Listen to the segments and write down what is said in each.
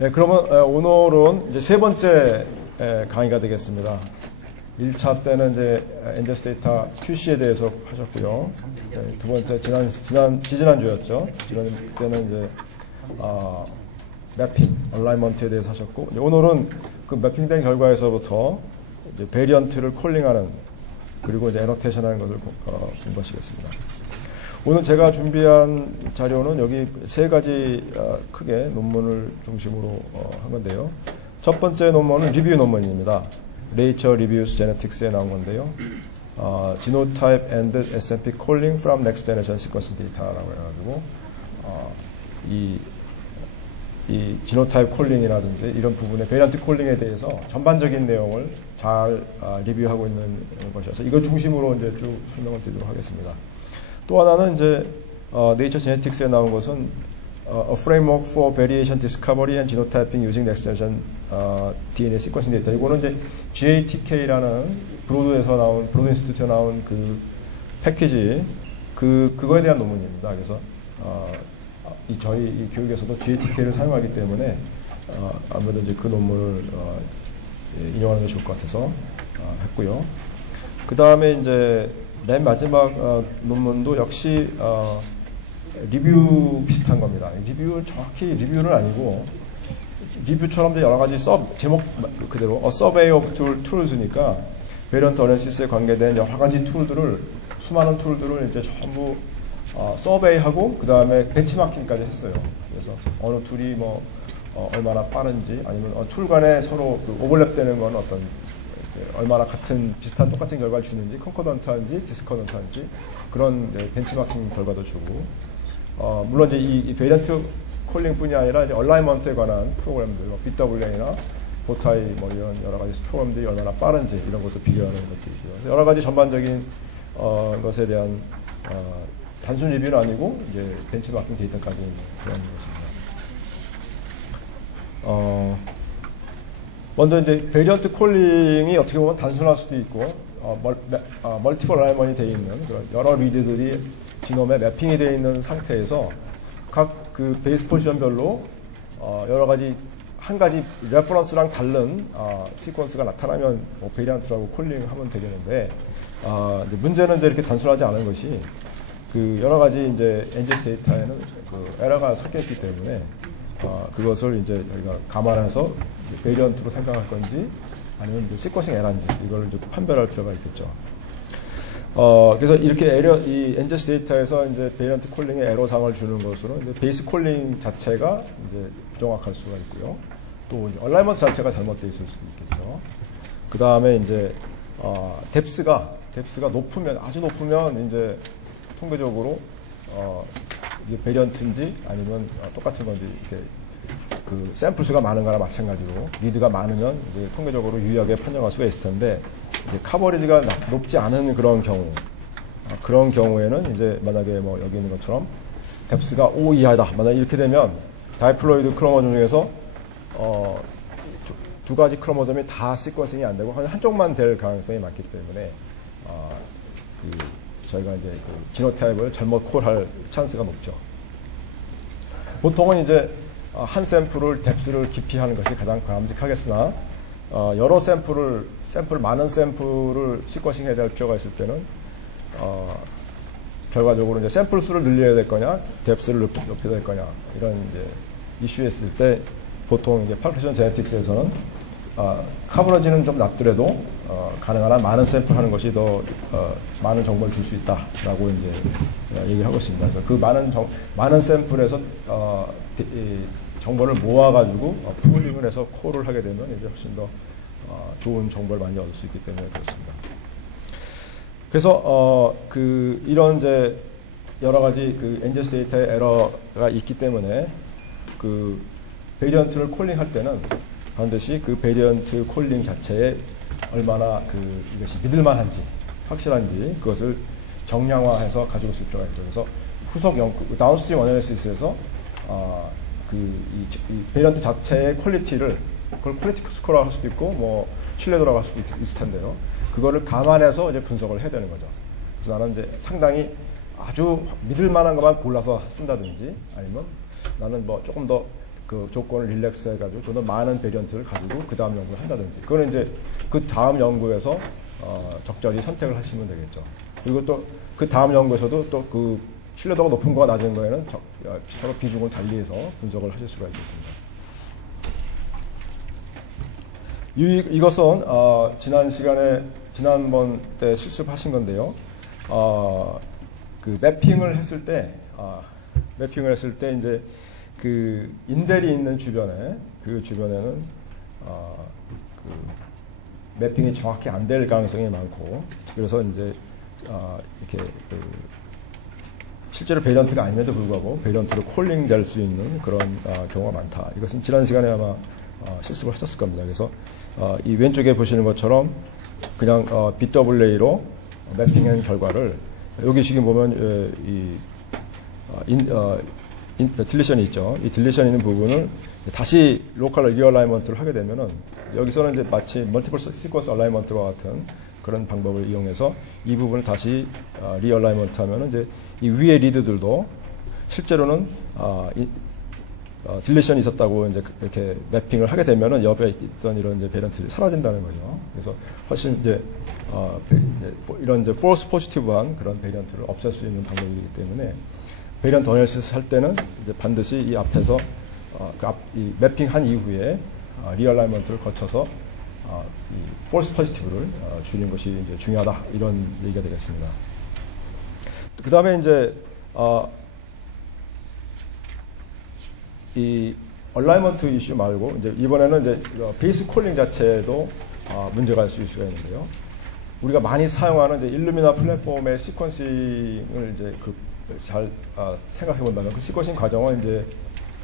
네, 그러면 오늘은 이제 세 번째 강의가 되겠습니다. 1차 때는 이제 엔젤스 데이터 QC에 대해서 하셨고요. 네, 두 번째 지지난주였죠. 그때는 이제 매핑, 얼라이먼트에 대해서 하셨고, 오늘은 그 매핑된 결과에서부터 이제 베리언트를 콜링하는, 그리고 이제 애노테이션하는 것을 공부하시겠습니다. 오늘 제가 준비한 자료는 여기 세 가지 크게 논문을 중심으로 한 건데요. 첫 번째 논문은 리뷰 논문입니다. Nature Reviews Genetics에 나온 건데요. Genotype and SNP Calling from Next Generation Sequencing Data라고 해가지고 이 지노타입 콜링이라든지 이런 부분의 베리언트 콜링에 대해서 전반적인 내용을 잘 리뷰하고 있는 것이어서 이걸 중심으로 이제 쭉 설명을 드리도록 하겠습니다. 또 하나는 이제 Nature Genetics에 나온 것은 A Framework for Variation Discovery and Genotyping Using Next Generation DNA Sequencing Data. 이거는 이제 GATK라는 브로드 인스티튜트에 나온 그 패키지 그거에 대한 논문입니다. 그래서 저희 이 교육에서도 GATK를 사용하기 때문에 아무래도 이제 그 논문을 인용하는 게 좋을 것 같아서 했고요. 그 다음에 이제 맨 마지막 논문도 역시 리뷰 비슷한 겁니다. 정확히 리뷰는 아니고 리뷰처럼 이제 여러 가지 제목 그대로 Survey of Tools니까 베리언트 어널리시스에 관계된 여러 가지 수많은 툴들을 이제 전부 서베이하고 그 다음에 벤치마킹까지 했어요. 그래서 어느 툴이 얼마나 빠른지 아니면 툴 간에 서로 오버랩되는 건 얼마나 비슷한 똑같은 결과를 주는지 컨커던트한지 디스커던트한지 그런 벤치마킹 결과도 주고 물론 이제 이 베리언트 콜링뿐이 아니라 이제 얼라이먼트에 관한 프로그램들 BWN이나 보타이 이런 여러 가지 프로그램들이 얼마나 빠른지 이런 것도 비교하는 것도 있고요. 여러 가지 전반적인 것에 대한 단순 리뷰는 아니고 이제 벤치마킹 데이터까지 그런 것입니다. 먼저 이제 베리언트 콜링이 어떻게 보면 단순할 수도 있고 멀티플 얼라이먼이 되어 있는 여러 리드들이 지놈에 매핑이 되어 있는 상태에서 각 그 베이스 포지션별로 여러 가지 한 가지 레퍼런스랑 다른 시퀀스가 나타나면 베리언트라고 콜링하면 되겠는데 문제는 이제 이렇게 단순하지 않은 것이 여러 가지 이제 엔젤스 데이터에는 에러가 섞여 있기 때문에 그것을 이제 저희가 감안해서 베리언트로 생각할 건지 아니면 이제 시퀀싱 에러인지 이걸 이제 판별할 필요가 있겠죠. 그래서 이렇게 이 엔젤스 데이터에서 이제 베리언트 콜링에 에러상을 주는 것으로 이제 베이스 콜링 자체가 이제 부정확할 수가 있고요. 또 얼라이먼트 자체가 잘못되어 있을 수도 있겠죠. 그 다음에 이제 뎁스가 아주 높으면 이제 통계적으로 이게 베리언트인지 아니면 똑같은 건지 이렇게 그 샘플 수가 많은 거나 마찬가지로 리드가 많으면 이제 통계적으로 유의하게 판정할 수가 있을 텐데 이제 커버리지가 높지 않은 그런 경우에는 이제 만약에 여기 있는 것처럼 뎁스가 5 이하다 만약 이렇게 되면 다이플로이드 크로모점 중에서 두 가지 크로모점이 다 시퀀싱이 안 되고 한쪽만 될 가능성이 많기 때문에 저희가 이제 지노타입을 잘못 콜할 찬스가 높죠. 보통은 이제 한 샘플을 뎁스를 깊이 하는 것이 가장 바람직하겠으나 여러 많은 샘플을 시퀀싱 해야 될 필요가 있을 때는 결과적으로 이제 샘플 수를 늘려야 될 거냐, 뎁스를 높여야 될 거냐 이런 이제 이슈에 있을 때 보통 이제 팔크션 제네틱스에서는 커버리지는 좀 낮더라도 가능한 한 많은 샘플 하는 것이 더 많은 정보를 줄 수 있다라고 이제 얘기를 하고 있습니다. 그래서 그 많은 샘플에서 정보를 모아가지고 풀링을 해서 콜을 하게 되면 이제 훨씬 더 좋은 정보를 많이 얻을 수 있기 때문에 그렇습니다. 그래서 이런 이제 여러 가지 엔젤스 데이터의 에러가 있기 때문에 베리언트를 콜링할 때는 반드시 베리언트 콜링 자체에 얼마나 이것이 믿을만한지 확실한지 그것을 정량화해서 가지고 있을 필요가 있죠. 그래서 후속 다운스트림 어널리시스에서 이 베리언트 자체의 퀄리티를 그걸 퀄리티 스코어라고 할 수도 있고 신뢰도라고 할 수도 있을 텐데요. 그거를 감안해서 이제 분석을 해야 되는 거죠. 그래서 나는 이제 상당히 아주 믿을 만한 것만 골라서 쓴다든지 아니면 나는 조금 더 그 조건을 릴렉스 해가지고 좀 더 많은 베리언트를 가지고 그 다음 연구를 한다든지. 그거는 이제 그 다음 연구에서 적절히 선택을 하시면 되겠죠. 그리고 또 그 다음 연구에서도 또 그 신뢰도가 높은 거와 낮은 거에는 서로 비중을 달리해서 분석을 하실 수가 있겠습니다. 이것은 지난번 때 실습하신 건데요. 그 매핑을 했을 때 이제 그 인델이 있는 주변에 그 주변에는 그 매핑이 정확히 안 될 가능성이 많고, 그래서 이제 이렇게 실제로 베리언트가 아님에도 불구하고 베리언트로 콜링 될 수 있는 그런 경우가 많다. 이것은 지난 시간에 아마 실습을 하셨을 겁니다. 그래서 이 왼쪽에 보시는 것처럼 그냥 BWA로 매핑한 결과를 여기 지금 보면 딜리션이 있죠. 이 딜리션 있는 부분을 다시 로컬 리얼라이먼트를 하게 되면은 여기서는 이제 마치 멀티플 시퀀스 얼라이먼트와 같은 그런 방법을 이용해서 이 부분을 다시 리얼라이먼트 하면은 이제 이 위의 리드들도 실제로는 딜리션이 있었다고 이제 이렇게 매핑을 하게 되면은 옆에 있던 이런 이제 베리언트들이 사라진다는 거죠. 그래서 훨씬 이제 이런 이제 false positive한 그런 베리언트를 없앨 수 있는 방법이기 때문에 베리언트 어널리시스 할 때는 이제 반드시 이 앞에서 이 매핑한 이후에 리얼라이먼트를 거쳐서 이 false positive를 줄이는 것이 이제 중요하다, 이런 얘기가 되겠습니다. 그 다음에 이제 이 얼라이먼트 이슈 말고 이제 이번에는 이제 베이스 콜링 자체도 문제가 있을 수가 있는데요. 우리가 많이 사용하는 이제 일루미나 플랫폼의 시퀀싱을 이제 잘 생각해 본다면 그 시퀀싱 과정은 이제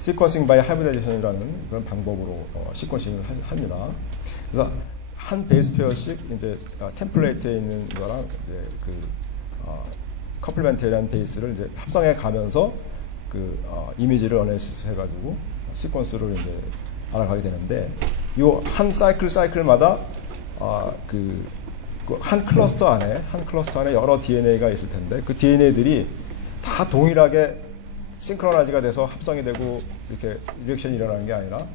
시퀀싱 바이 하이브리데이션이라는 그런 방법으로 시퀀싱을 합니다. 그래서 한 베이스 페어씩 이제 템플레이트에 있는 거랑 이제 그 커플멘트리한 베이스를 이제 합성해 가면서 그 이미지를 어널리시스 해가지고 시퀀스를 이제 알아가게 되는데, 이 한 사이클마다 한 클러스터 안에 여러 DNA가 있을 텐데 그 DNA들이 다 동일하게 싱크로나이즈가 돼서 합성이 되고 이렇게 리액션이 일어나는 게 아니라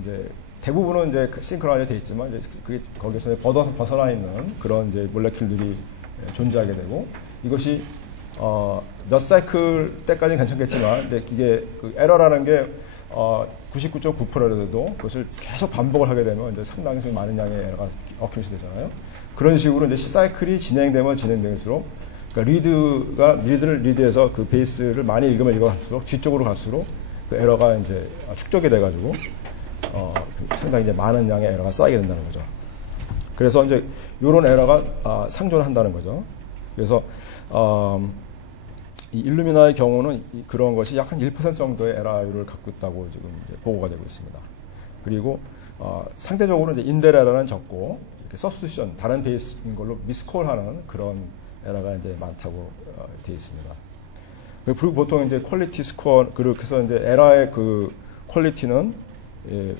이제 대부분은 이제 싱크로나이즈 돼 있지만 이제 그게 거기서 벗어나 있는 그런 이제 몰레큘들이 존재하게 되고, 이것이 몇 사이클 때까지는 괜찮겠지만 이게 그 에러라는 게 99.9%라도 그것을 계속 반복을 하게 되면 이제 상당히 많은 양의 에러가 어큐레이션 되잖아요. 그런 식으로 이제 사이클이 진행되면 진행될수록, 그러니까 리드를 리드해서 그 베이스를 많이 읽으면 읽어갈수록 뒤쪽으로 갈수록 그 에러가 이제 축적이 돼가지고 상당히 이제 많은 양의 에러가 쌓이게 된다는 거죠. 그래서 이제 이런 에러가 상존한다는 거죠. 그래서 이 일루미나의 경우는 그런 것이 약 한 1% 정도의 에러율을 갖고 있다고 지금 이제 보고가 되고 있습니다. 그리고 상대적으로 이제 인델 에러는 적고 이렇게 서브스티션 다른 베이스인 걸로 미스콜하는 그런 에러가 이제 많다고 되어 있습니다. 그리고 보통 이제 퀄리티 스코어, 그래서 이제 에러의 그 퀄리티는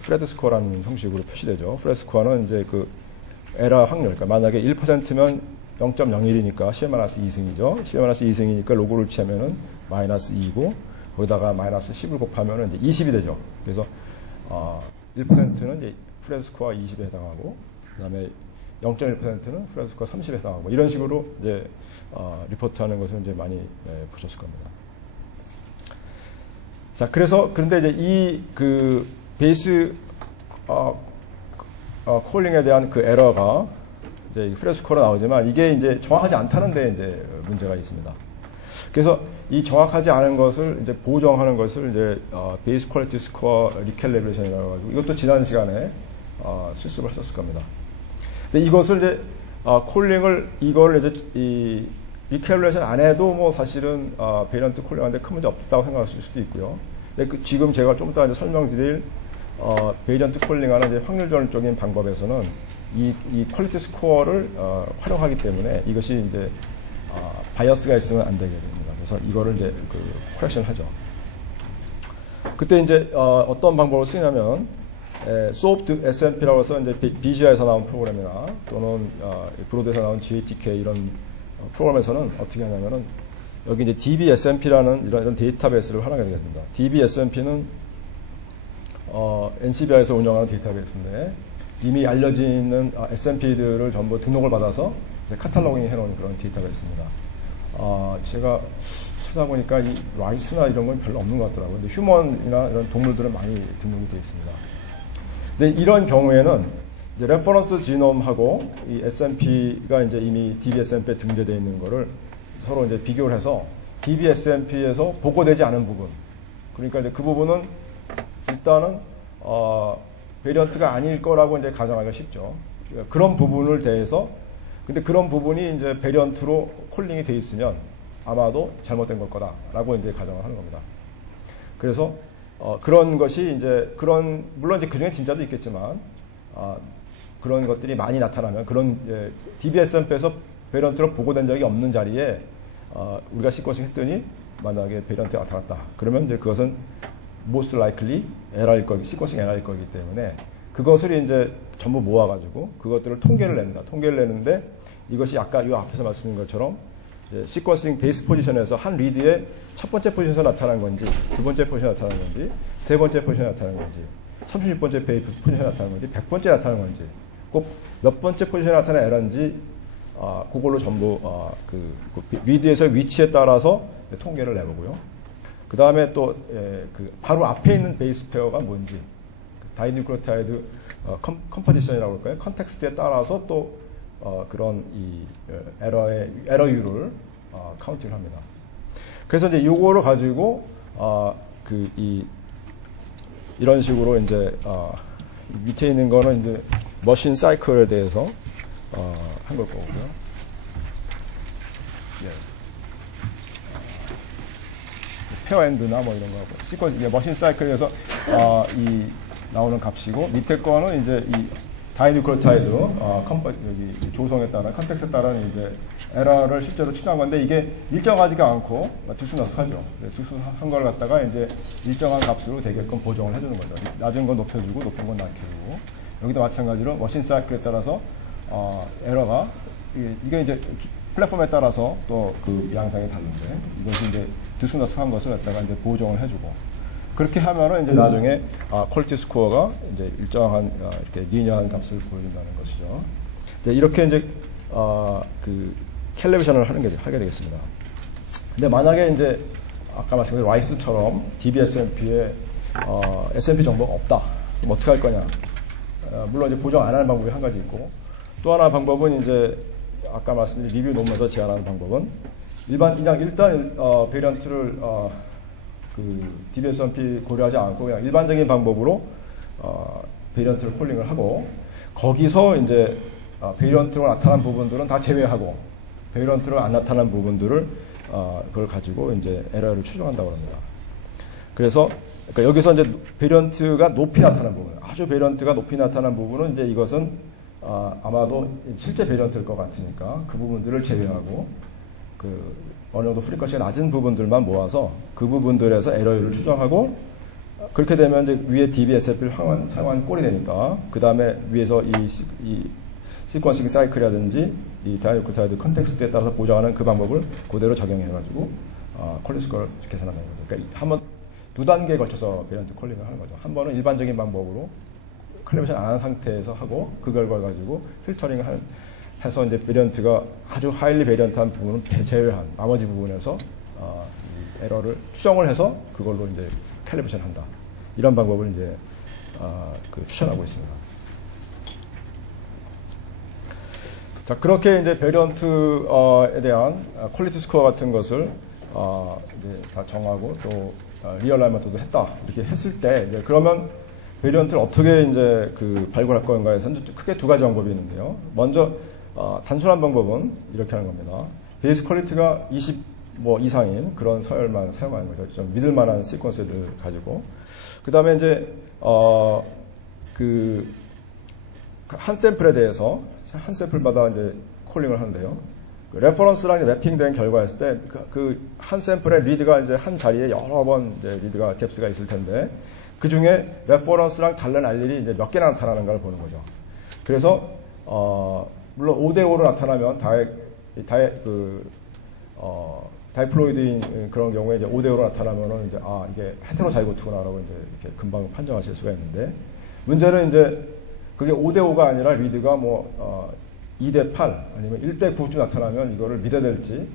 프레드 스코어라는 형식으로 표시되죠. 프레드 스코어는 이제 그 에러 확률, 그러니까 만약에 1%면 0.01이니까 CM-2승이죠. CM-2승이니까 로그를 취하면은 마이너스 2이고, 거기다가 마이너스 10을 곱하면은 이제 20이 되죠. 그래서 1%는 이제 프레드 스코어 20에 해당하고, 그 다음에 0.1%는 프레드 스코어 30에 해당하고, 이런 식으로 이제 리포트하는 것을 이제 많이 보셨을 겁니다. 자, 그런데 이제 이 그 베이스 콜링에 대한 그 에러가 이제 프레드 스코어로 나오지만 이게 이제 정확하지 않다는 데 이제 문제가 있습니다. 그래서 이 정확하지 않은 것을 이제 보정하는 것을 이제 베이스 퀄리티 스코어 리캘리브레이션이라고 하고, 이것도 지난 시간에 실습을 하셨을 겁니다. 근데 이것을 이제 이걸 이제 이 리캘리브레이션 안 해도 뭐 사실은 베리언트 콜링하는데 큰 문제 없다고 생각하실 수도 있고요. 근데 지금 제가 좀 이따 이제 설명드릴 베리언트 콜링하는 이제 확률전적인 방법에서는 이 퀄리티 스코어를 활용하기 때문에 이것이 이제 바이어스가 있으면 안 되게 됩니다. 그래서 이거를 이제 코렉션 하죠. 그때 이제 어떤 방법을 쓰냐면 소프트 SMP라고 해서 이제 BGI에서 나온 프로그램이나 또는 브로드에서 나온 GATK 이런 프로그램에서는 어떻게 하냐면은 여기 이제 DBSMP라는 이런 데이터베이스를 활용하게 됩니다. DBSMP는 NCBI에서 운영하는 데이터베이스인데 이미 알려져 있는 SNP들을 전부 등록을 받아서 이제 카탈로깅 해놓은 그런 데이터베이스입니다. 제가 찾아보니까 이 라이스나 이런 건 별로 없는 것 같더라고요. 근데 휴먼이나 이런 동물들은 많이 등록이 되어 있습니다. 근데 이런 경우에는 이제 레퍼런스 지놈하고 이 SNP가 이제 이미 DBSNP에 등재되어 있는 거를 서로 이제 비교를 해서 DBSNP에서 보고되지 않은 부분, 그러니까 이제 그 부분은 일단은 베리언트가 아닐 거라고 이제 가정하기가 쉽죠. 그런 부분을 대해서 근데 그런 부분이 이제 베리언트로 콜링이 돼 있으면 아마도 잘못된 걸 거다라고 이제 가정을 하는 겁니다. 그래서 그런 것이 이제 물론 이제 그 중에 진짜도 있겠지만 그런 것들이 많이 나타나면 그런 DBSNP에서 베리언트로 보고된 적이 없는 자리에 우리가 시퀀싱 했더니 만약에 베리언트가 나타났다. 그러면 이제 그것은 most likely 에러일 거기, 시퀀싱 에러일 거기 때문에 그것을 이제 전부 모아가지고 그것들을 통계를 냅니다. 통계를 내는데 이것이 아까 이 앞에서 말씀드린 것처럼 시퀀싱 베이스 포지션에서 한 리드의 첫 번째 포지션에서 나타난 건지, 두 번째 포지션에 나타난 건지, 세 번째 포지션에 나타난 건지, 36번째 베이스 포지션에 나타난 건지, 100번째 나타난 건지, 꼭 몇 번째 포지션에 나타난 에러인지, 그걸로 전부 그 리드에서의 위치에 따라서 통계를 내보고요. 그 다음에 또 그 바로 앞에 있는 베이스 페어가 뭔지, 다이뉴클레오타이드 컴포지션이라고 할까요? 컨텍스트에 따라서 또 그런 이 에러율을 카운팅을 합니다. 그래서 이제 요거를 가지고 이런 식으로 이제 밑에 있는 거는 이제 머신 사이클에 대해서 한 걸 거고요. 페어엔드나 뭐 이런 거 하고 머신 사이클에서 이 나오는 값이고 밑에 거는 이제 이 다이뉴클레오타이드 여기 조성에 따른 컨텍스트에 따른 이제 에러를 실제로 측정한 건데 이게 일정하지가 않고 들쑥날쑥하죠. 들쑥한 걸 갖다가 이제 일정한 값으로 되게끔 보정을 해주는 거죠. 낮은 건 높여주고 높은 건 낮춰주고 여기도 마찬가지로 머신 사이클에 따라서 에러가 이게 이제 플랫폼에 따라서 또 그 양상이 다른데 이것이 이제 들쑥날쑥한 것을 갖다가 이제 보정을 해주고 그렇게 하면은 이제 나중에 퀄리티 스코어가 이제 일정한 이렇게 리니어한 값을 보여준다는 것이죠. 이제 이렇게 이제 그 캘리브레이션을 하게 되겠습니다. 근데 만약에 이제 아까 말씀드린 라이스처럼 DBSNP에 SNP 정보가 없다. 그럼 어떻게 할 거냐? 물론 이제 보정 안 하는 방법이 한 가지 있고 또 하나 방법은 이제 아까 말씀드린 리뷰 논문에서 제안하는 방법은 일단 베리언트를 그 DBSNP 고려하지 않고 그냥 일반적인 방법으로 베리언트를 콜링을 하고 거기서 이제 베리언트로 나타난 부분들은 다 제외하고 베리언트로 안 나타난 부분들을 그걸 가지고 이제 에러를 추정한다고 합니다. 그래서 그러니까 여기서 이제 베리언트가 높이 나타난 부분, 아주 베리언트가 높이 나타난 부분은 이제 이것은 아마도 실제 베리언트일 것 같으니까 그 부분들을 제외하고 그 어느 정도 프리퀀시가 낮은 부분들만 모아서 그 부분들에서 에러율을 추정하고 그렇게 되면 이제 위에 DBSNP를 사용한 꼴이 되니까 그 다음에 위에서 이 시퀀싱 사이클이라든지 이 다이뉴클레오타이드 컨텍스트에 따라서 보정하는 그 방법을 그대로 적용해가지고 퀄리티 스코어를 계산한다는 거죠. 그러니까 한번 두 단계에 걸쳐서 베리언트 콜링을 하는 거죠. 한 번은 일반적인 방법으로 캘리브레이션 안 한 상태에서 하고 그 결과를 가지고 필터링을 해서 이제 베리언트가 아주 하일리 베리언트한 부분은 제외한 나머지 부분에서 이 에러를 추정을 해서 그걸로 이제 캘리브레이션 한다. 이런 방법을 이제 추천하고 있습니다. 자, 그렇게 이제 베리언트에 대한 퀄리티 스코어 같은 것을 이제 다 정하고 또 리얼라이먼트도 했다. 이렇게 했을 때 이제 그러면 베리언트를 어떻게 이제 발굴할 건가에서는 크게 두 가지 방법이 있는데요. 먼저 단순한 방법은 이렇게 하는 겁니다. 베이스 퀄리티가 20 이상인 그런 서열만 사용하는 거죠. 좀 믿을 만한 시퀀스를 가지고. 그 다음에 이제 한 샘플에 대해서 한 샘플마다 이제 콜링을 하는데요. 레퍼런스랑 매핑된 결과였을 때 한 샘플의 리드가 이제 한 자리에 여러 번 이제 리드가 뎁스가 있을 텐데 그 중에 레퍼런스랑 다른 알릴이 이제 몇 개나 나타나는가를 보는 거죠. 그래서 다이플로이드인 그런 경우에 이제 5대5로 나타나면은 이제 이게 헤테로자이고트구나라고 이제 이렇게 금방 판정하실 수가 있는데, 문제는 이제 그게 5대5가 아니라 리드가 2대8 아니면 1대9쯤 나타나면 이거를 믿어야 될지,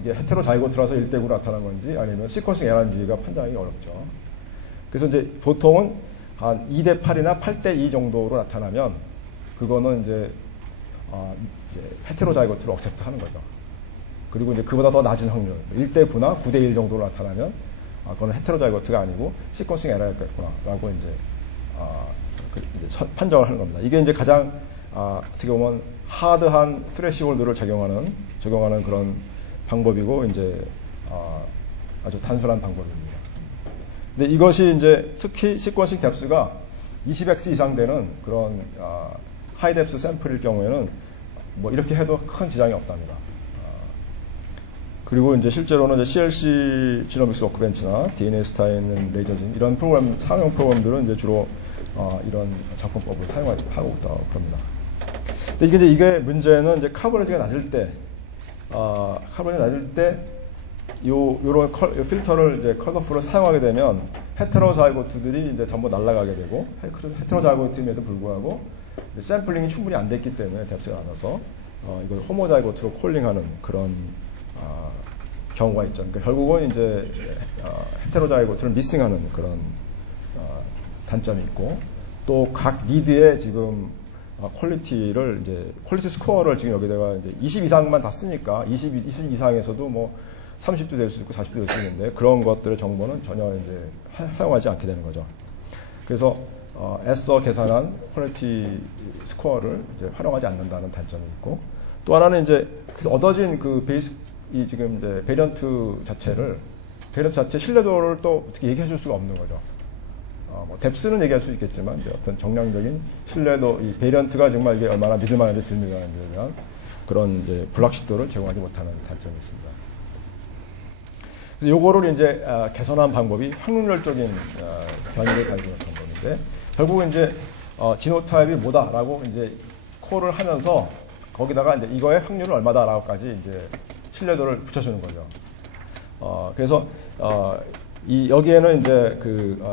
이게 헤테로자이고트라서 1대9로 나타난 건지 아니면 시퀀싱 에러인지가 판단하기 어렵죠. 그래서 이제 보통은 한 2대8이나 8대2 정도로 나타나면 그거는 이제 헤테로자이고트로 억셉트 하는 거죠. 그리고 이제 그보다 더 낮은 확률, 1대9나 9대1 정도로 나타나면 그거는 헤테로자이고트가 아니고 시퀀싱 에러였겠구나라고 이제 판정을 하는 겁니다. 이게 이제 가장 어떻게 보면 하드한 스레시홀드를 적용하는 그런 방법이고, 이제 아주 단순한 방법입니다. 근데 이것이 이제 특히 시퀀싱 뎁스가 20x 이상 되는 그런 하이 뎁스 샘플일 경우에는 뭐 이렇게 해도 큰 지장이 없답니다. 그리고 이제 실제로는 이제 CLC 지노믹스 워크벤치나 DNA 스타인 레이저진 이런 프로그램, 상용 프로그램들은 이제 주로 이런 접근법을 사용하고 있다고 합니다. 근데 이게 문제는 이제 카버리지가 낮을 때, 요런 필터를 이제 컷오프를 사용하게 되면 헤테로자이고트들이 이제 전부 날아가게 되고, 헤테로자이고트임에도 불구하고 샘플링이 충분히 안 됐기 때문에 뎁스가 낮아서 이걸 호모자이고트로 콜링하는 그런 경우가 있죠. 그러니까 결국은 이제 헤테로자이고트를 미싱하는 그런 단점이 있고, 또 각 리드의 지금 퀄리티를 이제 퀄리티 스코어를 지금 여기다가 이제 20 이상만 다 쓰니까 20 이상에서도 뭐 30도 될 수 있고 40도 될 수 있는데, 그런 것들의 정보는 전혀 이제 사용하지 않게 되는 거죠. 그래서 애써 계산한 퀄리티 스코어를 이제 활용하지 않는다는 단점이 있고, 또 하나는 이제 그래서 얻어진 그 지금 이제 베리언트 자체 신뢰도를 또 어떻게 얘기해 줄 수가 없는 거죠. 뭐 뎁스는 얘기할 수 있겠지만 이제 어떤 정량적인 신뢰도, 이 베리언트가 정말 이게 얼마나 믿을만한지 들밀만한지에 대한 그런 이제 불확실도를 제공하지 못하는 단점이 있습니다. 그래서 요거를 이제 개선한 방법이 확률적인 변이를 가리는 방법인데, 결국은 이제 지노타입이 뭐다라고 이제 콜을 하면서 거기다가 이제 이거의 확률은 얼마다라고까지 이제 신뢰도를 붙여주는 거죠. 그래서 여기에는 이제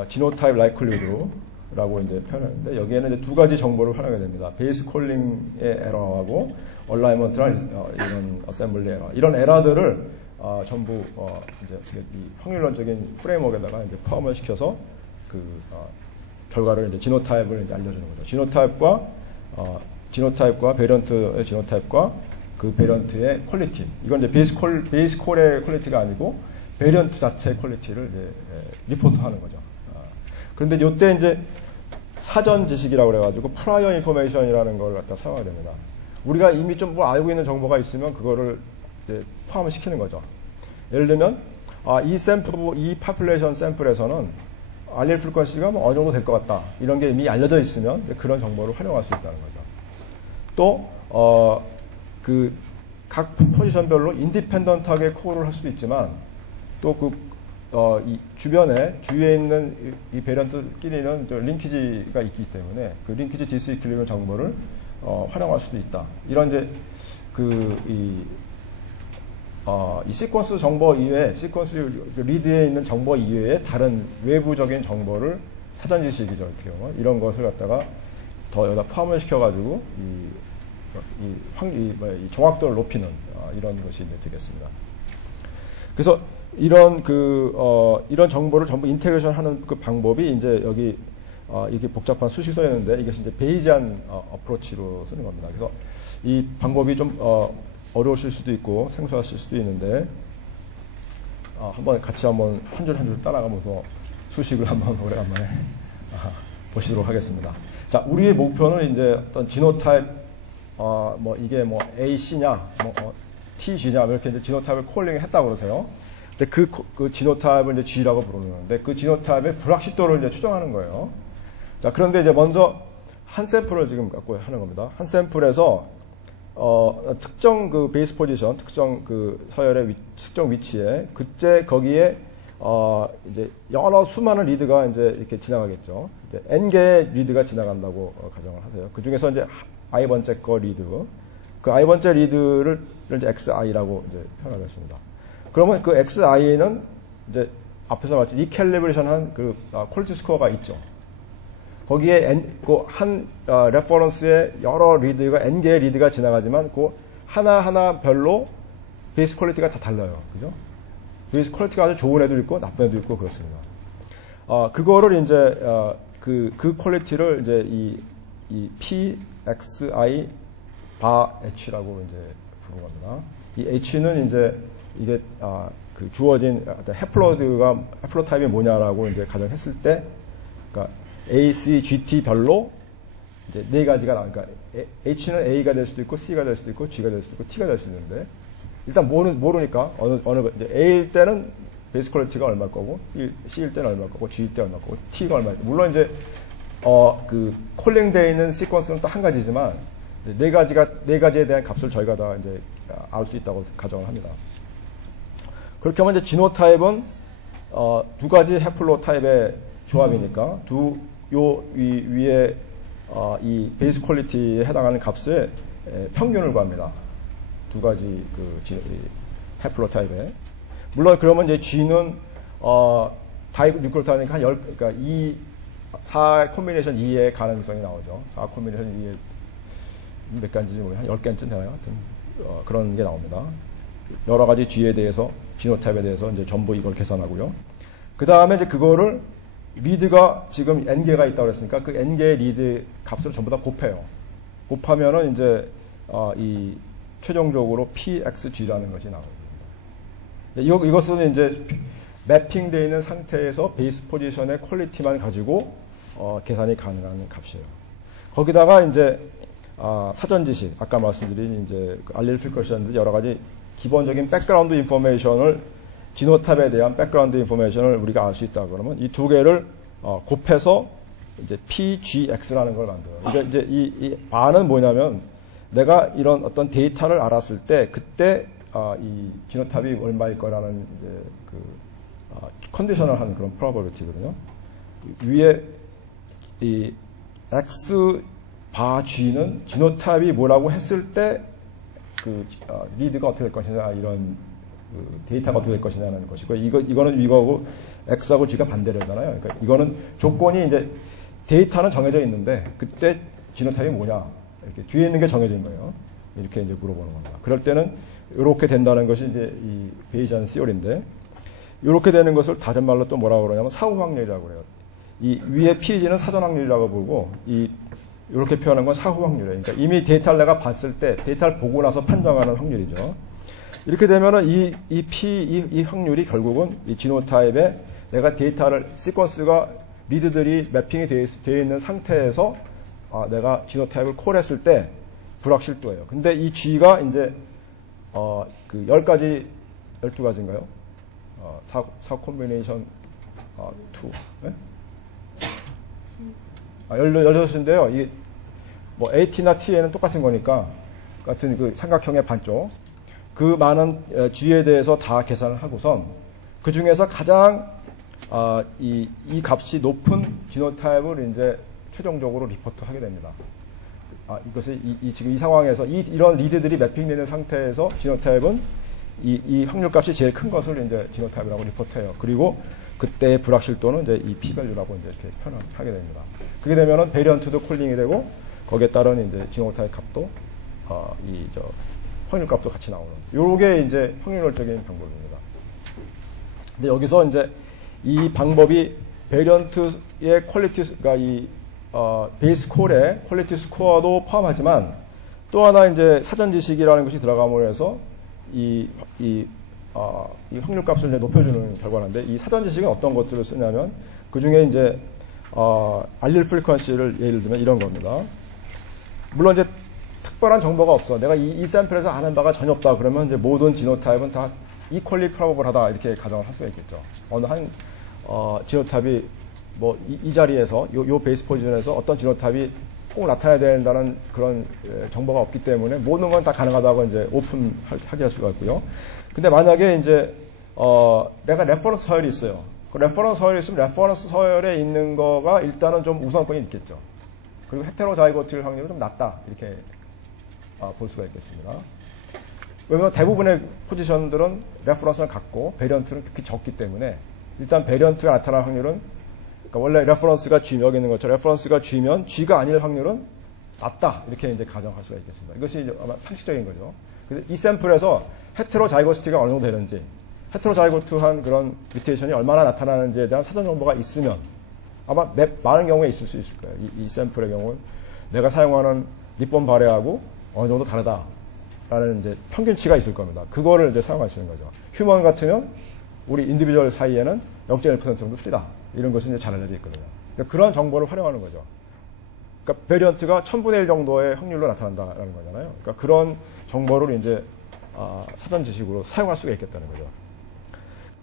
지노타입 라이클리드라고 이제 표현하는데, 여기에는 이제 두 가지 정보를 활용하게 됩니다. 베이스 콜링의 에러하고 얼라이먼트랑 이런 어셈블리 에러, 이런 에러들을 전부 이제 이 확률론적인 프레임워크에다가 이제 포함을 시켜서 결과를 이제 지노타입을 이제 알려주는 거죠. 지노타입과 베리언트의 지노타입과 그 베리언트의 퀄리티. 이건 이제 베이스 콜의 퀄리티가 아니고 베리언트 자체의 퀄리티를 이제 리포트하는 거죠. 그런데 이때 이제 사전 지식이라고 그래가지고 프라이어 인포메이션이라는 걸 갖다 사용하게 됩니다. 우리가 이미 좀 뭐 알고 있는 정보가 있으면 그거를 이제 포함을 시키는 거죠. 예를 들면 이 파퓰레이션 샘플에서는 알릴 프리퀀시가 뭐 어느 정도 될 것 같다, 이런 게 이미 알려져 있으면 그런 정보를 활용할 수 있다는 거죠. 또 각 포지션별로 인디펜던트하게 콜을 할 수도 있지만, 또 이 주위에 있는 이 베리언트끼리는 링키지가 있기 때문에 그 링키지 디스이퀄리브럼 정보를 활용할 수도 있다. 이런 이제 이 시퀀스 정보 이외에, 시퀀스 리드에 있는 정보 이외에 다른 외부적인 정보를, 사전 지식이죠, 어떻게 보면 이런 것을 갖다가 더 여기다 포함을 시켜가지고 이 정확도를 높이는 이런 것이 이제 되겠습니다. 그래서 이런 정보를 전부 인테그레이션 하는 그 방법이 이제 여기 이렇게 복잡한 수식이 써 있는데, 이것이 이제 베이지안 어프로치로 쓰는 겁니다. 그래서 이 방법이 좀 어려우실 수도 있고 생소하실 수도 있는데, 같이 한번 한 줄 한 줄 따라가면서 수식을 한번 오래간만에 보시도록 하겠습니다. 자, 우리의 목표는 이제 어떤 지노타입, 이게 AC냐, TG냐, 이렇게 이제 지노타입을 콜링 했다고 그러세요. 근데 그 지노타입을 이제 G라고 부르는데, 그 지노타입의 불확실도를 이제 추정하는 거예요. 자, 그런데 이제 먼저 한 샘플을 지금 갖고 하는 겁니다. 한 샘플에서 특정 그 베이스 포지션, 특정 그 서열의 특정 위치에, 거기에 이제 여러 수많은 리드가 이제 이렇게 지나가겠죠. 이제 N개의 리드가 지나간다고 가정을 하세요. 그 중에서 이제 i번째 거 리드, 그 i번째 리드를 이제 xi라고 이제 표현하겠습니다. 그러면 그 XI는 이제 앞에서 말했죠. 리캘리브레이션한 그 퀄리티 스코어가 있죠. 거기에 한 레퍼런스에 여러 리드가 n개의 리드가 지나가지만 그 하나하나 별로 베이스 퀄리티가 다 달라요. 그죠? 베이스 퀄리티가 아주 좋은 애도 있고 나쁜 애도 있고 그렇습니다. 그거를 이제 그 퀄리티를 이제 이 PXI 바 H라고 이제 부르는 겁니다. 이 H는 이제 이게 그 주어진 해플로 타입이 뭐냐라고 이제 가정했을 때, 그러니까 A, C, GT 별로 이제 네 가지가 나오니까 H는 A가 될 수도 있고 C가 될 수도 있고 G가 될 수도 있고 T가 될 수 있는데 일단 모르니까 어느 이제 A일 때는 베이스 퀄리티가 얼마일 거고 C일 때는 얼마일 거고 G일 때 얼마일 거고 T가 얼마일 거고 물론 이제 그 콜링되어 있는 시퀀스는 또 한 가지지만 네 가지에 대한 값을 저희가 다 이제 알 수 있다고 가정을 합니다. 그렇게 하면 이제 지노타입은 두 가지 해플로 타입의 조합이니까 위에 이 베이스 퀄리티에 해당하는 값의 평균을 구합니다. 두 가지 그 해플로 타입에. 물론 그러면 이제 G는 타입 뉴클리오타입이니까 한 10, 그러니까 4 콤비네이션 2의 가능성이 나오죠. 4 콤비네이션 2의 몇 가지인지 모르겠어요. 한 10개쯤 되나요? 하여튼 그런 게 나옵니다. 여러 가지 G에 대해서, 지노타입에 대해서 이제 전부 이걸 계산하고요. 그 다음에 이제 그거를 리드가 지금 n개가 있다고 그랬으니까 그 n개의 리드 값을 전부 다 곱해요. 곱하면은 이제 이 최종적으로 PXG라는 것이 나옵니다. 이것은 이제 매핑되어 있는 상태에서 베이스 포지션의 퀄리티만 가지고 계산이 가능한 값이에요. 거기다가 이제 사전 지식, 아까 말씀드린 이제 알릴 프리커션들 여러 가지 기본적인 백그라운드 인포메이션을 지노탑에 대한 백그라운드 인포메이션을 우리가 알 수 있다 그러면 이 두 개를 곱해서 이제 PGX라는 걸 만들어요. 그러니까 이제 이 R은 뭐냐면 내가 이런 어떤 데이터를 알았을 때 그때 이 지노탑이 얼마일 거라는 이제 그 컨디셔널 한 그런 프로버비티거든요. 위에 이 X 바 G는 지노탑이 뭐라고 했을 때 그 리드가 어떻게 될 것이냐 이런 그 데이터가 어떻게 될 것이냐는 것이고 이거는 이거하고 X하고 G가 반대로잖아요. 그러니까 이거는 조건이 이제 데이터는 정해져 있는데 그때 지노탑이 뭐냐 이렇게 뒤에 있는 게 정해진 거예요. 이렇게 이제 물어보는 겁니다. 그럴 때는 이렇게 된다는 것이 이제 이 베이지안 시어리인데 이렇게 되는 것을 다른 말로 또 뭐라고 그러냐면 사후 확률이라고 그래요. 이 위에 PG는 사전 확률이라고 부르고 이렇게 표현한 건 사후 확률이에요. 그러니까 이미 데이터를 내가 봤을 때 데이터를 보고 나서 판정하는 확률이죠. 이렇게 되면은 이 확률이 결국은 이 지노타입에 내가 데이터를 시퀀스가 리드들이 매핑이 되어 있는 상태에서 내가 지노타입을 콜했을 때 불확실도예요. 근데 이 G가 이제 그 10가지 12가지인가요? 4 콤비네이션 2. 네? 16인데요. 이게 뭐 AT나 TA는 똑같은 거니까 같은 그 삼각형의 반쪽 그 많은 G에 대해서 다 계산을 하고선 그 중에서 가장 이 값이 높은 지노타입을 이제 최종적으로 리포트하게 됩니다. 이것이 지금 이 상황에서 이런 리드들이 매핑되는 상태에서 지노타입은 이 확률값이 제일 큰 것을 이제 지노타입이라고 리포트해요. 그리고 그때의 불확실도는 이제 이 P-밸류라고 이제 이렇게 표현하게 됩니다. 그게 되면은 베리언트도 콜링이 되고 거기에 따른 이제 지노타입 값도 확률값도 같이 나오는. 요게 이제 확률론적인 방법입니다. 근데 여기서 이제 이 방법이 베리언트의 퀄리티가 베이스 콜의 퀄리티 스코어도 포함하지만 또 하나 이제 사전 지식이라는 것이 들어감으로 해서 이 확률값을 이제 높여주는 결과인데 이 사전 지식은 어떤 것들을 쓰냐면 그 중에 이제 알릴 프리퀀시를 예를 들면 이런 겁니다. 물론 이제 특별한 정보가 없어. 내가 이 샘플에서 아는 바가 전혀 없다. 그러면 이제 모든 지노타입은 다 equally probable하다 이렇게 가정을 할 수가 있겠죠. 어느 한 지노타입이 뭐 이 자리에서 요 베이스 포지션에서 어떤 지노타입이 꼭 나타나야 된다는 그런 정보가 없기 때문에 모든 건 다 가능하다고 이제 오픈하게 할 수가 있고요. 근데 만약에 이제 내가 레퍼런스 서열이 있어요. 그 레퍼런스 서열이 있으면 레퍼런스 서열에 있는 거가 일단은 좀 우선권이 있겠죠. 그리고 헤테로자이고트일 확률이 좀 낮다 이렇게 볼 수가 있겠습니다. 왜냐면 대부분의 포지션들은 레퍼런스를 갖고 베리언트는 극히 적기 때문에 일단 베리언트가 나타날 확률은 그러니까 원래 레퍼런스가 G 여기 있는 것처럼 레퍼런스가 G면 G가 아닐 확률은 낮다 이렇게 이제 가정할 수가 있겠습니다. 이것이 이제 아마 상식적인 거죠. 그래서 이 샘플에서 헤테로자이고시티가 어느 정도 되는지 헤테로자이고트한 그런 뮤테이션이 얼마나 나타나는지에 대한 사전 정보가 있으면 아마 많은 경우에 있을 수 있을 거예요. 이 샘플의 경우는 내가 사용하는 립본 발해하고 어느 정도 다르다라는 이제 평균치가 있을 겁니다. 그거를 이제 사용하시는 거죠. 휴먼 같으면 우리 인디비주얼 사이에는 0.1% 정도 틀리다. 이런 것이 이제 잘 알려져 있거든요. 그러니까 그런 정보를 활용하는 거죠. 그러니까 베리언트가 1000분의 1 정도의 확률로 나타난다라는 거잖아요. 그러니까 그런 정보를 이제 사전 지식으로 사용할 수가 있겠다는 거죠.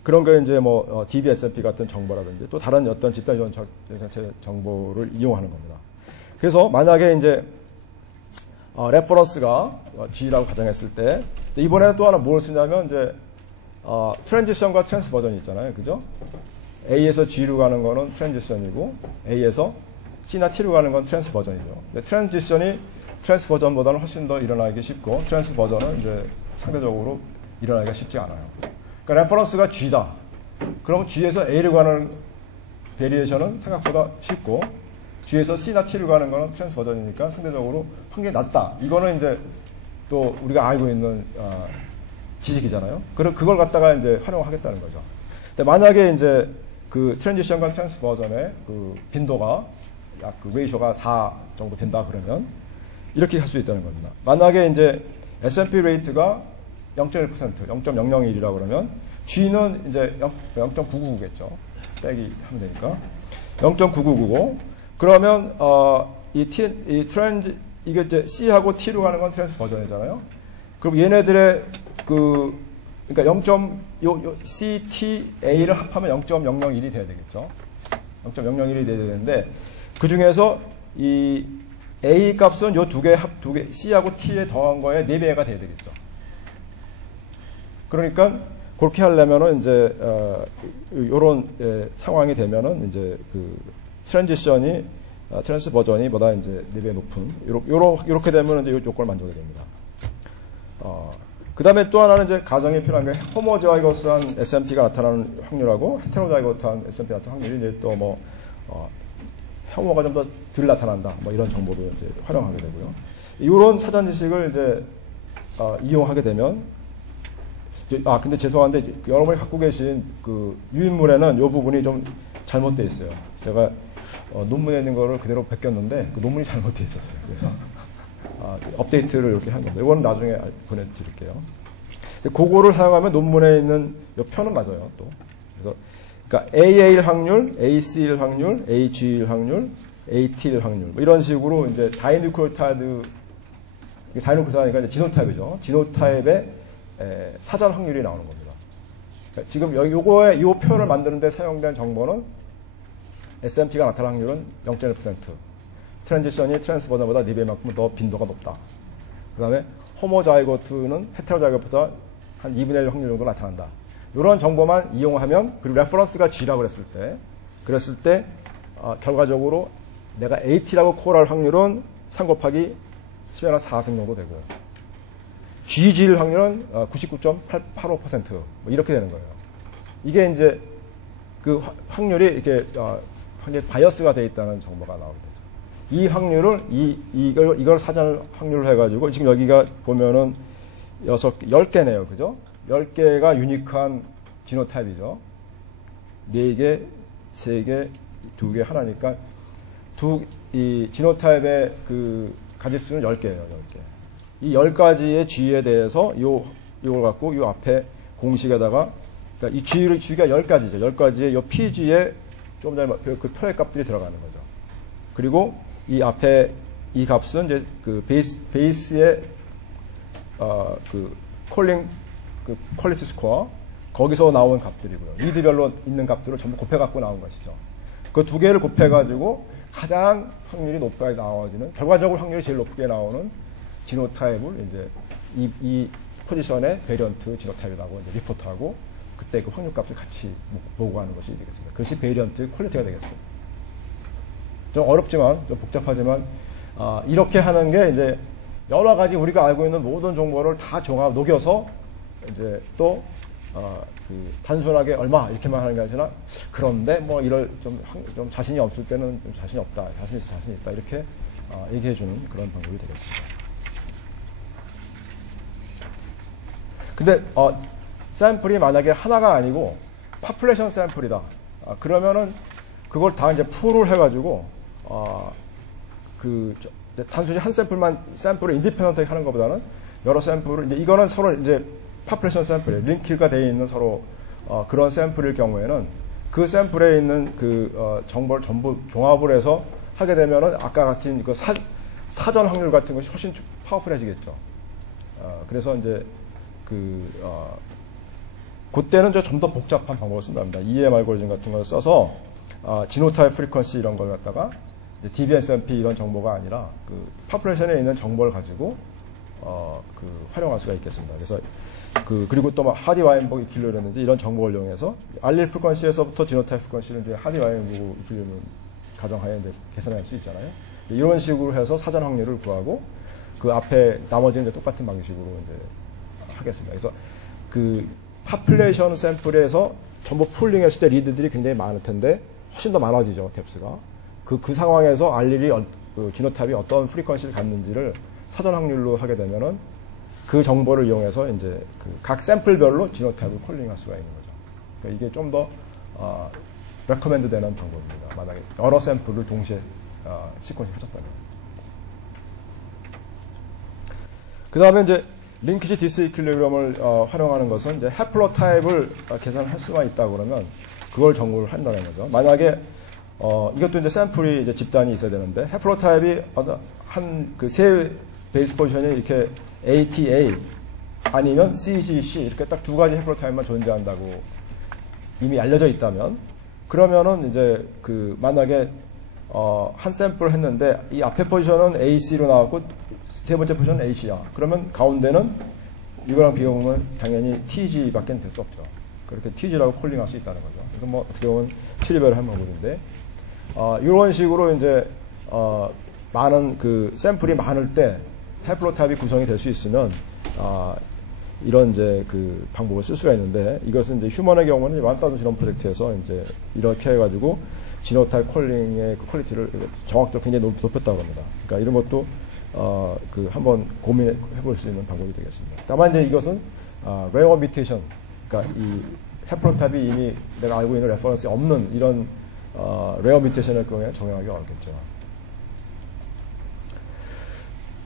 그런 게 이제 뭐 DBSMP 같은 정보라든지 또 다른 어떤 집단 지원 전체 정보를 이용하는 겁니다. 그래서 만약에 이제 레퍼런스가 G라고 가정했을 때 이번에는 또 하나 뭘 쓰냐면 이제 트랜지션과 트랜스버전이 있잖아요. 그죠? A에서 G로 가는 거는 트랜지션이고 A에서 C나 T로 가는 건 트랜스버전이죠. 트랜지션이 트랜스버전보다는 훨씬 더 일어나기 쉽고 트랜스버전은 이제 상대적으로 일어나기가 쉽지 않아요. 그러니까 레퍼런스가 G다. 그럼 G에서 A로 가는 베리에이션은 생각보다 쉽고 G에서 C나 T로 가는 거는 트랜스버전이니까 상대적으로 확률이 낮다. 이거는 이제 또 우리가 알고 있는 지식이잖아요. 그걸 갖다가 이제 활용하겠다는 거죠. 근데 만약에 이제 그 트랜지션과 트랜스버전의 그 빈도가 약 그 레이쇼가 4 정도 된다 그러면 이렇게 할 수 있다는 겁니다. 만약에 이제 S&P 레이트가 0.1%, 0.001이라고 그러면 G는 이제 0.999겠죠. 빼기 하면 되니까 0.9999고 그러면 이게 이제 C하고 T로 가는 건 트랜스버전이잖아요. 그럼 얘네들의 그러니까 C, T, A를 합하면 0.001이 돼야 되겠죠. 0.001이 돼야 되는데 그 중에서 이 A 값은 요 두 개 C하고 T에 더한 거에 4배가 돼야 되겠죠. 그러니까 그렇게 하려면은 이제 요런 상황이 되면은 이제 그 트랜지션이 트랜스버전이 보다 이제 4배 높은 요렇게 되면 이제 요 조건을 만족하게 됩니다. 그 다음에 또 하나는 이제 가정이 필요한 게 호모자이거스한 S&P가 나타나는 확률하고 헤테로자이거스한 S&P 나타나는 확률이 이제 또 뭐 혐오가 좀 더 덜 나타난다. 뭐 이런 정보도 이제 활용하게 되고요. 이런 사전 지식을 이제 이용하게 되면 근데 죄송한데 여러분이 갖고 계신 그 유인물에는 이 부분이 좀 잘못되어 있어요. 제가 논문에 있는 거를 그대로 베꼈는데 그 논문이 잘못되어 있었어요. 그래서 업데이트를 이렇게 한 겁니다. 이거는 나중에 보내드릴게요. 그거를 사용하면 논문에 있는 이 표는 맞아요. 또 그래서 그러니까 AA일 확률, AC일 확률, AG일 확률, AT일 확률 뭐 이런 식으로 이제 다이누클레오타이드니까 이제 지노타입이죠. 지노타입의 사전 확률이 나오는 겁니다. 그러니까 지금 요거에 요 표를 만드는데 사용된 정보는 S&P가 나타날 확률은 0.1%. 트랜지션이 트랜스버전보다 4배만큼 더 빈도가 높다. 그 다음에 호모자이고트는 헤테로자이고트보다 한 2분의 1 확률 정도 나타난다. 이런 정보만 이용하면 그리고 레퍼런스가 G라고 그랬을 때 결과적으로 내가 AT라고 콜할 확률은 3 곱하기 10의 4승 정도 되고 GG일 확률은 99.85% 뭐 이렇게 되는 거예요. 이게 이제 그 확률이 이렇게 확률 바이어스가 되어 있다는 정보가 나오게 되죠. 이 확률을 이걸 사전 확률로 해가지고 지금 여기가 보면은 10개네요, 그죠? 10개가 유니크한 지노타입이죠. 4개, 3개, 2개, 하나니까 이 지노타입의 그 가지수는 10개예요, 10개. 이 10가지의 G에 대해서 이걸 갖고 이 앞에 공식에다가 그러니까 이 G가 10가지죠. 10가지의 이 PG에 조금 전에 그 표의 값들이 들어가는 거죠. 그리고 이 앞에 이 값은 이제 그 베이스의 그 콜링 그 퀄리티 스코어 거기서 나온 값들이고요. 리드별로 있는 값들을 전부 곱해갖고 나온 것이죠. 그 두 개를 곱해가지고 가장 확률이 높게 나와지는 결과적으로 확률이 제일 높게 나오는 지노타입을 이제 이 포지션의 베리언트 지노타입이라고 이제 리포트하고 그때 그 확률값을 같이 보고하는 것이 되겠습니다. 그것이 베리언트 퀄리티가 되겠어요. 좀 어렵지만 좀 복잡하지만 이렇게 하는 게 이제 여러 가지 우리가 알고 있는 모든 정보를 다 녹여서 이제 또 단순하게 얼마 이렇게만 하는 게 아니라 그런데 뭐 이럴 좀 자신이 없을 때는 좀 자신이 없다, 자신이 있다 이렇게 얘기해 주는 그런 방법이 되겠습니다. 근데 샘플이 만약에 하나가 아니고 파퓰레이션 샘플이다. 그러면은 그걸 다 이제 풀을 해가지고 단순히 한 샘플을 인디펜던트하게 하는 것보다는 여러 샘플을 이제 이거는 서로 이제 파퓰레이션 샘플이에요. 링크가 되어 있는 서로 그런 샘플일 경우에는 그 샘플에 있는 정보를 전부 종합을 해서 하게 되면은 아까 같은 그 사전 확률 같은 것이 훨씬 파워풀해지겠죠. 그래서 이제 그때는 좀 더 복잡한 방법을 쓴답니다. EM 알고리즘 같은 걸 써서 지노타입 프리퀀시 이런 걸 갖다가 DBSMP 이런 정보가 아니라 파퓰레이션에 있는 정보를 가지고 활용할 수가 있겠습니다. 그래서 그리고 또 하디 와인버그 이퀄리브리엄이라든지 이런 정보를 이용해서 알릴 프리퀀시에서부터 지노타입 프리퀀시를 이제 하디 와인버그 이퀄리브리엄 가정하에 이제 계산할 수 있잖아요. 이런 식으로 해서 사전 확률을 구하고 그 앞에 나머지는 이제 똑같은 방식으로 이제 하겠습니다. 그래서 파퓰레이션 샘플에서 전부 풀링했을 때 리드들이 굉장히 많을 텐데 훨씬 더 많아지죠, 뎁스가. 그 상황에서 알릴이 지노타입이 어떤 프리퀀시를 갖는지를 사전 확률로 하게 되면은 그 정보를 이용해서 이제 각 샘플별로 지노타입을 콜링할 수가 있는 거죠. 그러니까 이게 좀 더 레커멘드 되는 방법입니다. 만약에 여러 샘플을 동시에 시퀀싱 하셨다면. 그 다음에 이제 링키지 디스이퀄리브리엄을 활용하는 것은 이제 해플로타입을 계산할 수가 있다 그러면 그걸 정보를 한다는 거죠. 만약에 이것도 이제 샘플이 이제 집단이 있어야 되는데 해플로타입이 세 베이스 포지션이 이렇게 ATA 아니면 CGC 이렇게 딱 두 가지 해플로타입만 존재한다고 이미 알려져 있다면 그러면은 이제 만약에 한 샘플 했는데 이 앞에 포지션은 AC로 나왔고 세 번째 포지션은 AC야. 그러면 가운데는 이거랑 비교하면 당연히 TG밖에 될 수 없죠. 그렇게 TG라고 콜링할 수 있다는 거죠. 그래서 뭐 어떻게 보면 트리벨을 한 방법인데 이런 식으로 이제 많은 샘플이 많을 때 해플로타입이 구성이 될 수 있으면 이런 이제 방법을 쓸 수가 있는데 이것은 이제 휴먼의 경우는 1000 지노 프로젝트에서 이제 이렇게 해가지고 지노타입 콜링의 퀄리티를 정확도를 굉장히 높였다고 합니다. 그러니까 이런 것도 한번 고민해 볼 수 있는 방법이 되겠습니다. 다만 이제 이것은 레어 미테이션, 그러니까 이 해플로타입이 이미 내가 알고 있는 레퍼런스에 없는 이런 레어 미테이션을 경우에 적용하기 어렵겠죠.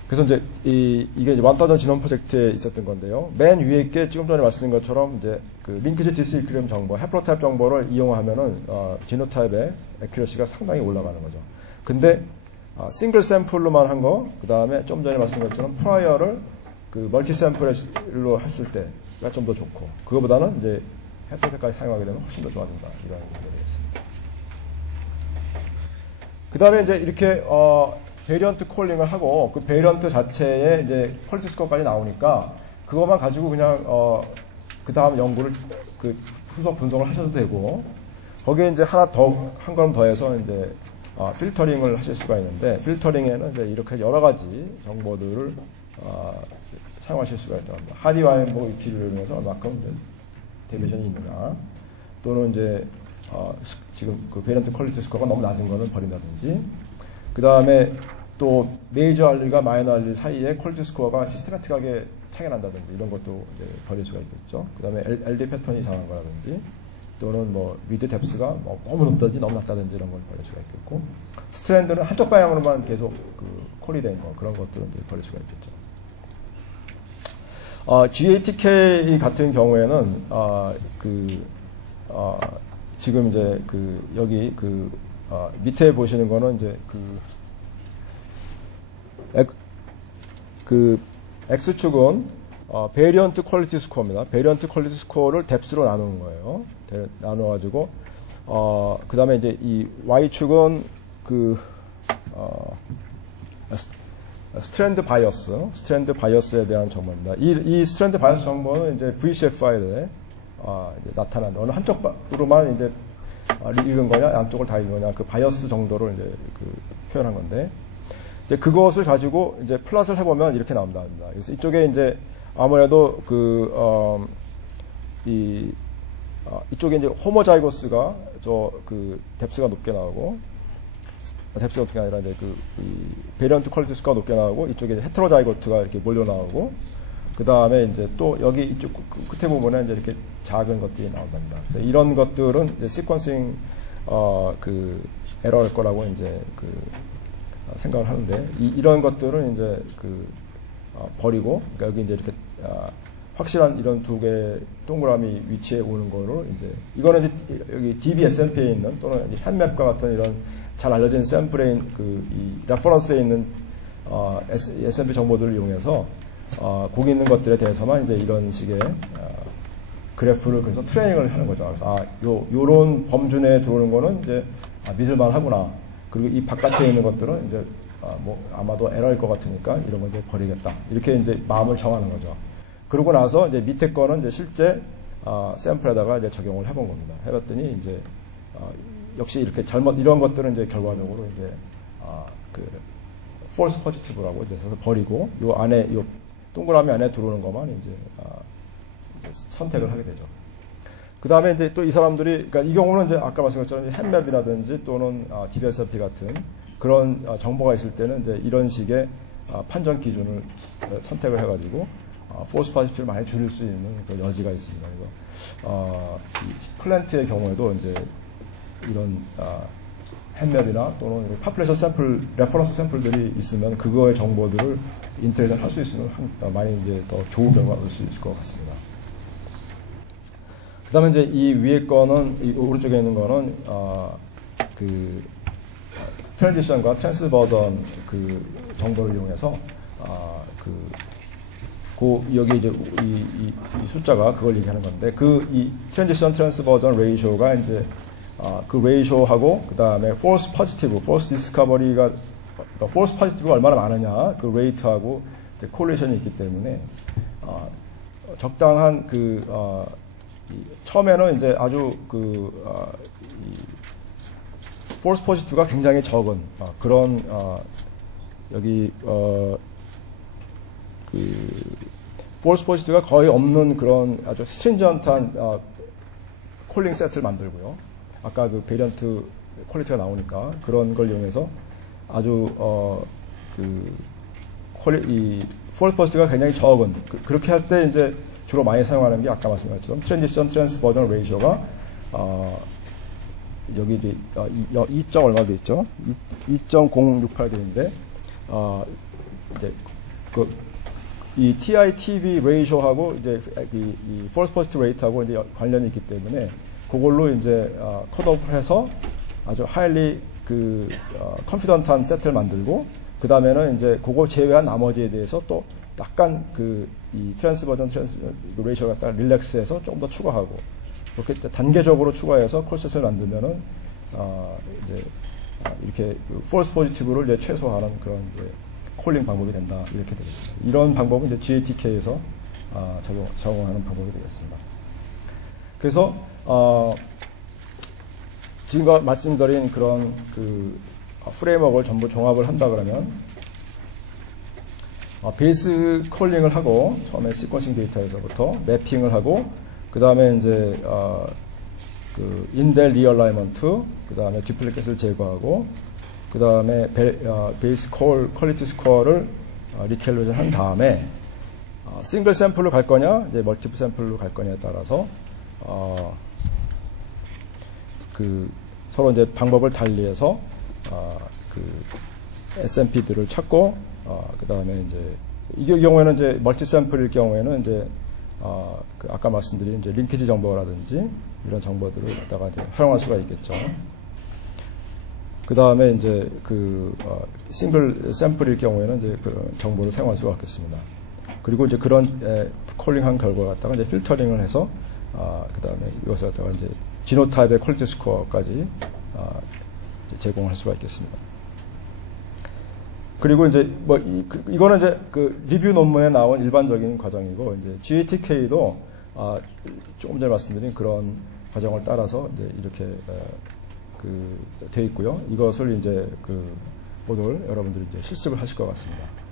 그래서 이제 이게 이제 1000 지노 프로젝트에 있었던 건데요. 맨 위에 게 지금 전에 말씀드린 것처럼 이제 링키지 디스이퀄리브리엄 정보, 해플로타입 정보를 이용하면은 지노타입의 애큐러시가 상당히 올라가는 거죠. 근데 싱글 샘플로만 한 거, 그 다음에 좀 전에 말씀드린 것처럼 프라이어를 멀티 샘플로 했을 때가 좀 더 좋고, 그거보다는 이제 해플로타입까지 사용하게 되면 훨씬 더 좋아진다. 이런 얘기가 되겠습니다. 그 다음에 이제 이렇게 베리언트 콜링을 하고 그 베리언트 자체에 이제 퀄리티 스코어까지 나오니까 그것만 가지고 그냥 그 다음 연구를 후속 분석을 하셔도 되고 거기에 이제 한 걸음 더해서 이제 필터링을 하실 수가 있는데 필터링에는 이제 이렇게 여러 가지 정보들을 사용하실 수가 있다고 합니다. 하디 와인버그 이퀄리브리엄에서 얼마큼 데비에이션이 있느냐 또는 이제 지금 베리언트 퀄리티 스코어가 너무 낮은 거는 버린다든지 그 다음에 또 메이저 알릴과 마이너 알릴 사이에 퀄리티 스코어가 시스테마틱하게 차이가 난다든지 이런 것도 이제 버릴 수가 있겠죠. 그 다음에 LD 패턴이 이상한 거라든지 또는 뭐 미드 뎁스가 너무 높다든지 너무 낮다든지 이런 걸 버릴 수가 있겠고 스트랜드는 한쪽 방향으로만 계속 콜이 된 거 그런 것들은 이제 버릴 수가 있겠죠. GATK 같은 경우에는 지금 이제 여기 밑에 보시는 거는 이제 X축은 베리언트 퀄리티 스코어입니다. 베리언트 퀄리티 스코어를 뎁스로 나누는 거예요. 나눠가지고 그 다음에 이제 이 Y축은 스트랜드 바이어스에 대한 정보입니다. 이 스트랜드 바이어스 정보는 이제 VCF 파일에 이제 나타난다. 어느 한쪽으로만 이제 읽은 거냐, 양쪽을 다 읽은 거냐, 그 바이어스 정도를 이제 표현한 건데, 이제 그것을 가지고 이제 플롯을 해보면 이렇게 나옵니다. 그래서 이쪽에 이제 아무래도 이쪽에 이제 호모자이고스가 뎁스가 높게 나오고, 뎁스가 높게 아니라 이제 베리언트 퀄리티 스코어가 높게 나오고, 이쪽에 헤테로자이고트가 이렇게 몰려 나오고, 그 다음에 이제 또 여기 이쪽 끝에 부분에 이제 이렇게 작은 것들이 나온답니다. 그래서 이런 것들은 이제 시퀀싱 에러일 거라고 이제 생각을 하는데, 이런 것들은 이제 버리고, 그러니까 여기 이제 이렇게 확실한 이런 두 개의 동그라미 위치에 오는 거로 이제, 이거는 이제 여기 DBSMP에 있는 또는 햄맵과 같은 이런 잘 알려진 샘플에 이 레퍼런스에 있는 SMP 정보들을 이용해서 거기 있는 것들에 대해서만 이제 이런 식의 그래프를 그래서 트레이닝을 하는 거죠. 그래서 요런 범주 내에 들어오는 거는 이제 믿을만 하구나. 그리고 이 바깥에 있는 것들은 이제 아마도 에러일 것 같으니까 이런 거 이제 버리겠다. 이렇게 이제 마음을 정하는 거죠. 그러고 나서 이제 밑에 거는 이제 실제 샘플에다가 이제 적용을 해본 겁니다. 해봤더니 이제 역시 이렇게 이런 것들은 이제 결과적으로 이제 false positive라고 이제 버리고 요 안에 요 동그라미 안에 들어오는 것만 이제 선택을 하게 되죠. 그 다음에 이제 또 이 사람들이, 그러니까 이 경우는 이제 아까 말씀드린 것처럼 햄맵이라든지 또는 DBSMP 같은 그런 정보가 있을 때는 이제 이런 식의 판정 기준을 선택을 해가지고 false positive를 많이 줄일 수 있는 그 여지가 있습니다. 이거 클랜트의 경우에도 이제 이런 햄맵이나 또는 파퓰레이션 샘플, 레퍼런스 샘플들이 있으면 그거의 정보들을 인터랙션 할 수 있으면 많이 이제 더 좋은 결과가 올 수 있을 것 같습니다. 그 다음에 이제 이 위에 거는, 이 오른쪽에 있는 거는, 트랜지션과 트랜스버전 정보를 이용해서, 여기 이제 이 숫자가 그걸 얘기하는 건데, 이 트랜지션 트랜스버전 레이쇼가 이제, 그 레이쇼하고, 그 다음에 false positive, false discovery가, false positive가 얼마나 많으냐, 그 레이트하고 콜레이션이 있기 때문에, 적당한 처음에는 이제 아주 false positive가 굉장히 적은 그런 여기 false positive가 거의 없는 그런 아주 stringent한 콜링 셋을 만들고요. 아까 베리언트 퀄리티가 나오니까 그런 걸 이용해서 아주 이 false positive가 굉장히 적은 그렇게 할 때 이제 주로 많이 사용하는 게 아까 말씀드린 것처럼 트랜지션 트랜스버전 레이쇼가 여기 이제 2. 얼마 돼 있죠? 2.068 되는데 이제 이 TITV 레이쇼하고 이제 이 false positive rate하고 이제 관련이 있기 때문에 그걸로 이제 컷오프를 해서 아주 highly confident한 세트를 만들고 그 다음에는 이제 그거 제외한 나머지에 대해서 또 약간 이 트랜스버전 레이쇼를 갖다가 릴렉스해서 조금 더 추가하고 그렇게 단계적으로 추가해서 콜셋을 만들면은 이제 이렇게 false positive를 이제 최소화하는 그런 이제 콜링 방법이 된다 이렇게 되겠습니다. 이런 방법은 이제 GATK에서 적용하는 방법이 되겠습니다. 그래서 지금 말씀드린 그런 프레임워크를 전부 종합을 한다 그러면 베이스 콜링을 하고 처음에 시퀀싱 데이터에서부터 매핑을 하고 그 다음에 이제 인델 리얼라이먼트 그 다음에 듀플리케이트를 제거하고 그 다음에 베이스 퀄리티 스코어를 리캘리브레이션 한 다음에 싱글 샘플로 갈 거냐 이제 멀티플 샘플로 갈 거냐에 따라서 서로 이제 방법을 달리해서 SMP들을 찾고 그 다음에 이제 이 경우에는 이제 멀티 샘플일 경우에는 이제 아까 말씀드린 이제 링키지 정보라든지 이런 정보들을 갖다가 이제 활용할 수가 있겠죠. 그 다음에 이제 싱글 샘플일 경우에는 이제 그 정보를 사용할 수가 있겠습니다. 그리고 이제 그런 콜링한 결과를 갖다가 이제 필터링을 해서 그 다음에 이것을 갖다가 이제 지노타입의 퀄리티 스코어까지 제공할 수가 있겠습니다. 그리고 이제 이거는 이제 리뷰 논문에 나온 일반적인 과정이고 이제 GATK도 조금 전에 말씀드린 그런 과정을 따라서 이제 이렇게 돼 있고요. 이것을 이제 모듈 여러분들이 이제 실습을 하실 것 같습니다.